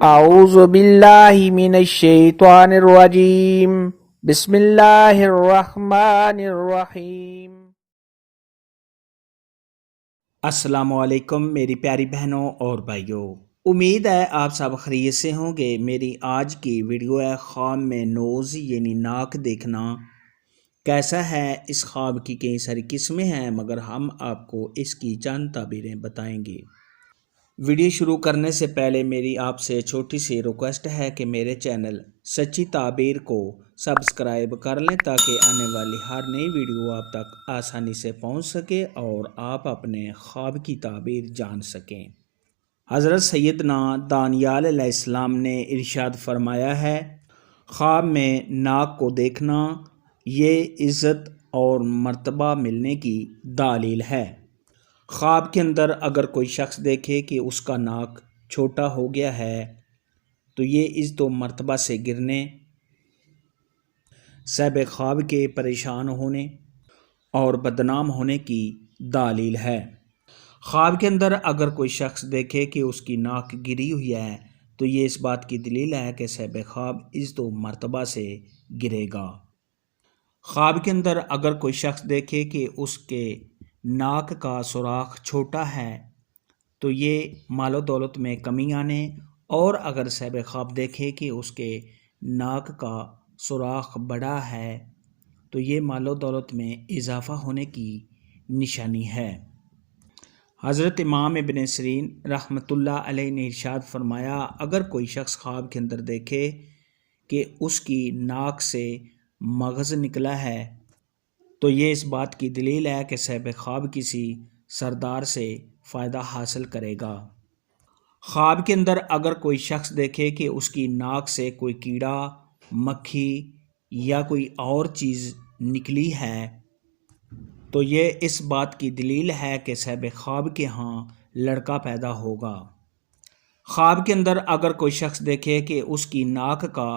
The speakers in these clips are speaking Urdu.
اعوذ باللہ من الشیطان الرجیم بسم اللہ الرحمن الرحیم۔ السلام علیکم میری پیاری بہنوں اور بھائیوں، امید ہے آپ سب خیریت سے ہوں گے۔ میری آج کی ویڈیو ہے خواب میں نوز یعنی ناک دیکھنا کیسا ہے۔ اس خواب کی کئی ساری قسمیں ہیں مگر ہم آپ کو اس کی چند تعبیریں بتائیں گے۔ ویڈیو شروع کرنے سے پہلے میری آپ سے چھوٹی سی ریکویسٹ ہے کہ میرے چینل سچی تعبیر کو سبسکرائب کر لیں تاکہ آنے والی ہر نئی ویڈیو آپ تک آسانی سے پہنچ سکے اور آپ اپنے خواب کی تعبیر جان سکیں۔ حضرت سیدنا دانیال علیہ السلام نے ارشاد فرمایا ہے، خواب میں ناک کو دیکھنا یہ عزت اور مرتبہ ملنے کی دلیل ہے۔ خواب کے اندر اگر کوئی شخص دیکھے کہ اس کا ناک چھوٹا ہو گیا ہے تو یہ عزت و مرتبہ سے گرنے، صاحب خواب کے پریشان ہونے اور بدنام ہونے کی دلیل ہے۔ خواب کے اندر اگر کوئی شخص دیکھے کہ اس کی ناک گری ہوئی ہے تو یہ اس بات کی دلیل ہے کہ صاحب خواب عزت و مرتبہ سے گرے گا۔ خواب کے اندر اگر کوئی شخص دیکھے کہ اس کے ناک کا سوراخ چھوٹا ہے تو یہ مال و دولت میں کمی آنے، اور اگر صاحب خواب دیکھے کہ اس کے ناک کا سوراخ بڑا ہے تو یہ مال و دولت میں اضافہ ہونے کی نشانی ہے۔ حضرت امام ابن سیرین رحمۃ اللہ علیہ نے ارشاد فرمایا، اگر کوئی شخص خواب کے اندر دیکھے کہ اس کی ناک سے مغز نکلا ہے تو یہ اس بات کی دلیل ہے کہ صاحب خواب کسی سردار سے فائدہ حاصل کرے گا۔ خواب کے اندر اگر کوئی شخص دیکھے کہ اس کی ناک سے کوئی کیڑا، مکھی یا کوئی اور چیز نکلی ہے تو یہ اس بات کی دلیل ہے کہ صاحب خواب کے ہاں لڑکا پیدا ہوگا۔ خواب کے اندر اگر کوئی شخص دیکھے کہ اس کی ناک کا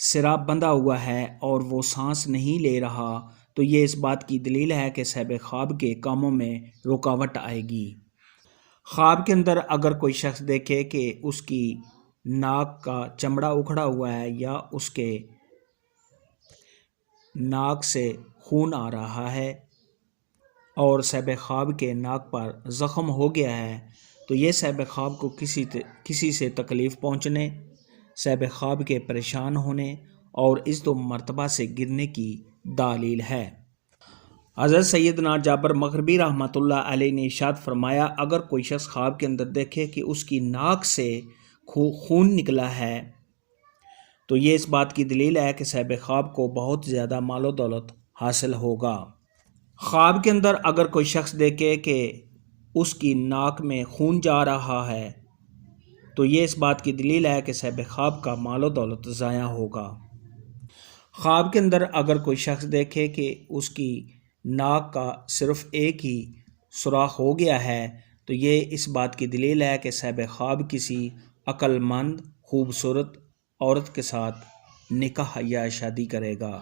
سرا بندھا ہوا ہے اور وہ سانس نہیں لے رہا تو یہ اس بات کی دلیل ہے کہ صاحب خواب کے کاموں میں رکاوٹ آئے گی۔ خواب کے اندر اگر کوئی شخص دیکھے کہ اس کی ناک کا چمڑا اکھڑا ہوا ہے یا اس کے ناک سے خون آ رہا ہے اور صاحب خواب کے ناک پر زخم ہو گیا ہے تو یہ صاحب خواب کو کسی سے تکلیف پہنچنے، صاحب خواب کے پریشان ہونے اور عزت و مرتبہ سے گرنے کی دلیل ہے۔ حضرت سیدنا جابر مغربی رحمۃ اللہ علیہ نے ارشاد فرمایا، اگر کوئی شخص خواب کے اندر دیکھے کہ اس کی ناک سے خون نکلا ہے تو یہ اس بات کی دلیل ہے کہ صاحب خواب کو بہت زیادہ مال و دولت حاصل ہوگا۔ خواب کے اندر اگر کوئی شخص دیکھے کہ اس کی ناک میں خون جا رہا ہے تو یہ اس بات کی دلیل ہے کہ صاحب خواب کا مال و دولت ضائع ہوگا۔ خواب کے اندر اگر کوئی شخص دیکھے کہ اس کی ناک کا صرف ایک ہی سوراخ ہو گیا ہے تو یہ اس بات کی دلیل ہے کہ صاحب خواب کسی عقل مند خوبصورت عورت کے ساتھ نکاح یا شادی کرے گا۔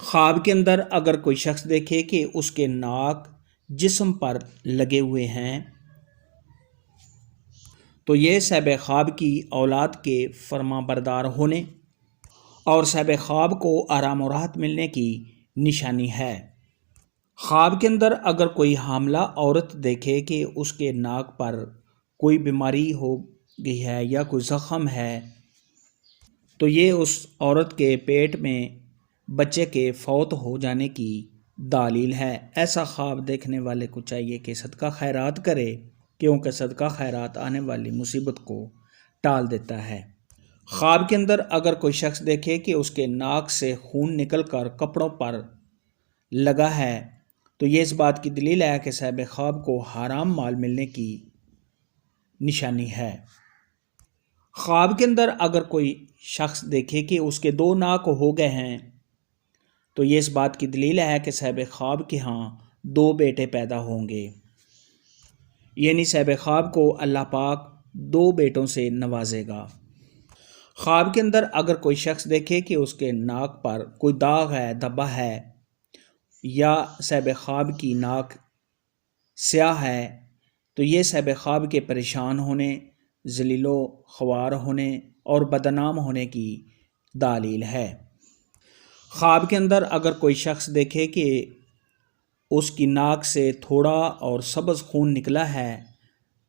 خواب کے اندر اگر کوئی شخص دیکھے کہ اس کے ناک جسم پر لگے ہوئے ہیں تو یہ صاحب خواب کی اولاد کے فرما بردار ہونے اور صاحب خواب کو آرام و راحت ملنے کی نشانی ہے۔ خواب کے اندر اگر کوئی حاملہ عورت دیکھے کہ اس کے ناک پر کوئی بیماری ہو گئی ہے یا کوئی زخم ہے تو یہ اس عورت کے پیٹ میں بچے کے فوت ہو جانے کی دلیل ہے۔ ایسا خواب دیکھنے والے کو چاہیے کہ صدقہ خیرات کرے کیونکہ صدقہ خیرات آنے والی مصیبت کو ٹال دیتا ہے۔ خواب کے اندر اگر کوئی شخص دیکھے کہ اس کے ناک سے خون نکل کر کپڑوں پر لگا ہے تو یہ اس بات کی دلیل ہے کہ صاحب خواب کو حرام مال ملنے کی نشانی ہے۔ خواب کے اندر اگر کوئی شخص دیکھے کہ اس کے 2 ناک ہو گئے ہیں تو یہ اس بات کی دلیل ہے کہ صاحب خواب کے ہاں 2 بیٹے پیدا ہوں گے، یعنی صاحب خواب کو اللہ پاک 2 بیٹوں سے نوازے گا۔ خواب کے اندر اگر کوئی شخص دیکھے کہ اس کے ناک پر کوئی داغ ہے، دھبا ہے یا صاحب خواب کی ناک سیاہ ہے تو یہ صاحب خواب کے پریشان ہونے، ذلیل و خوار ہونے اور بدنام ہونے کی دلیل ہے۔ خواب کے اندر اگر کوئی شخص دیکھے کہ اس کی ناک سے تھوڑا اور سبز خون نکلا ہے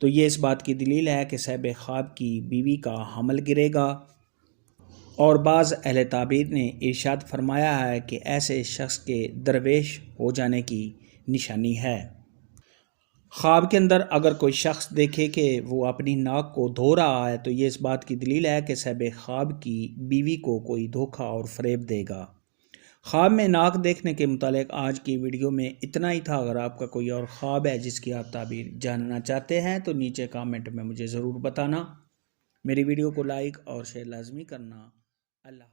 تو یہ اس بات کی دلیل ہے کہ صاحب خواب کی بیوی کا حمل گرے گا، اور بعض اہل تعبیر نے ارشاد فرمایا ہے کہ ایسے شخص کے درویش ہو جانے کی نشانی ہے۔ خواب کے اندر اگر کوئی شخص دیکھے کہ وہ اپنی ناک کو دھو رہا ہے تو یہ اس بات کی دلیل ہے کہ صاحب خواب کی بیوی کو کوئی دھوکہ اور فریب دے گا۔ خواب میں ناک دیکھنے کے متعلق آج کی ویڈیو میں اتنا ہی تھا۔ اگر آپ کا کوئی اور خواب ہے جس کی آپ تعبیر جاننا چاہتے ہیں تو نیچے کامنٹ میں مجھے ضرور بتانا۔ میری ویڈیو کو لائک اور شیئر لازمی کرنا۔ اللہ